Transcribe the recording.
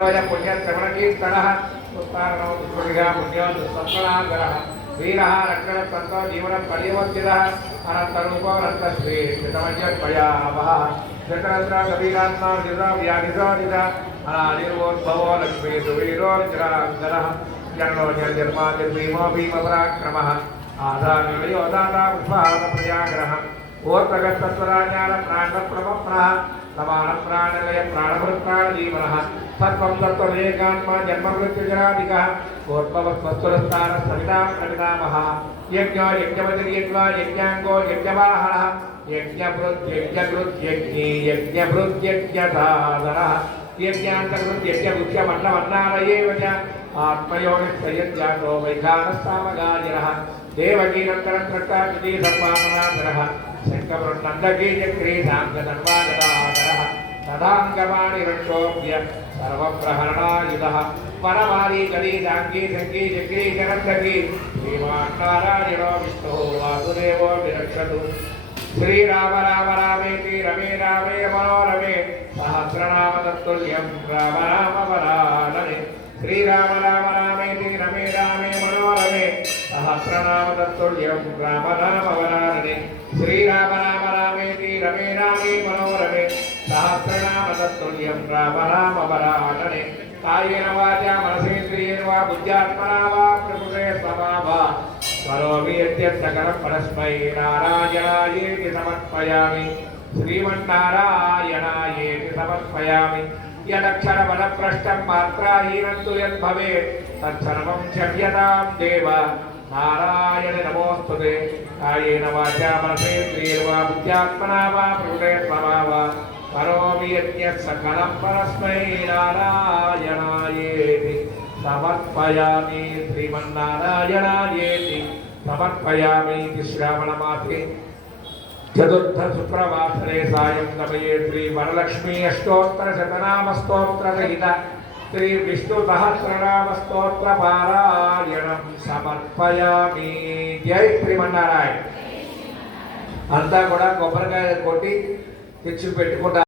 पुण्यश्रवणकीर्तनः उत्तारणो पुण्यो सत्वनागरः वीरः रक्षणतन्त्रो जीवनपर्यवर्तितः अनन्तरूपो अनन्तश्रीकृतमन्यत्मयावः शतरन्ध्रगभीरात्मा व्याधिसादितः अनादिर्वोद्भवो लक्ष्मी सुवीरो निराङ्गनः जन्नो निर्मा निर्भीमो भीमपराक्रमः आधारयो दाता पुष्पादप्रजाग्रहः ओत्रगस्तत्वराज्ञान प्राणप्रभप्रः समान प्राणलय प्राणभृत्प्राणजीवनः सत्वं तत्त्वमेकात्मा जन्ममृत्युजरादिकः कोद्भवस्वस्वरस्थानः सवितां प्रवितामः यज्ञो यज्ञवतिर्यज्ञा यज्ञाङ्गो यज्ञवाहनः यज्ञभृद्यज्ञकृत्यज्ञी यज्ञभृद्यज्ञसाधनः यज्ञान्तकृत्यज्ञगुह्यमन्नमन्नालयेव च आत्मयोनिश्चयज्ञातो वैखानः सामगाजिनः देवकीनन्तरं त्रट्टाकृति सम्पादनाधरः शङ्खवृन्नन्दकी चक्री साङ्गधन्वागदाधरः तदाङ्गमाणि रक्षोभ्य सर्वप्रहरणायुधः परमाली गदीदाङ्गी सङ्गी चक्री चरन्दकी श्रीमान्नारायणो विष्णुः वासुदेवो विरक्षतु श्रीराम राम रामेति रमे रामे मनोरमे सहस्रनाम तत्तुल्यं राम राम वरानने श्रीराम राम रामेति रमे रामे मनोरमे सहस्रनाम तत्तुल्यं राम राम वरानने श्रीराम राम रामेति रमे रामे मनोरमे सहस्रनाम तत्तुल्यं राम राम वरानने कायेन वाचा मनसेन्द्रियेण वा बुद्ध्यात्मना वा प्रकृते स्वभावा करोमि यद्यत् सकलं परस्मै नारायणायेति समर्पयामि श्रीमन्नारायणायेति समर्पयामि यदक्षरबलभ्रष्टं मात्राहीनं तु यद्भवेत् तत्सर्वं क्षम्यतां देव नारायण नमोऽस्तुते कायेन वाचा मनसेन्द्रियेण वा बुद्ध्यात्मना वा प्रकृते स्वभावात् करोमि यद्यत् सकलं परस्मै नारायणायेति समर्पयामि श्रीमन्नारायणायेति समर्पयामि श्रावणमासे चतुर्थ शुक्रवासरे सायं नमये श्री वरलक्ष्मी अष्टोत्तरशतनामस्तोत्रसहित श्री विष्णुसहस्रनामस्तोत्रपारायणं समर्पयामि जय श्रीमन्नारायण अंता కూడా కొబ్బరికాయ కొట్టి తెచ్చి పెట్టుకుంటారు।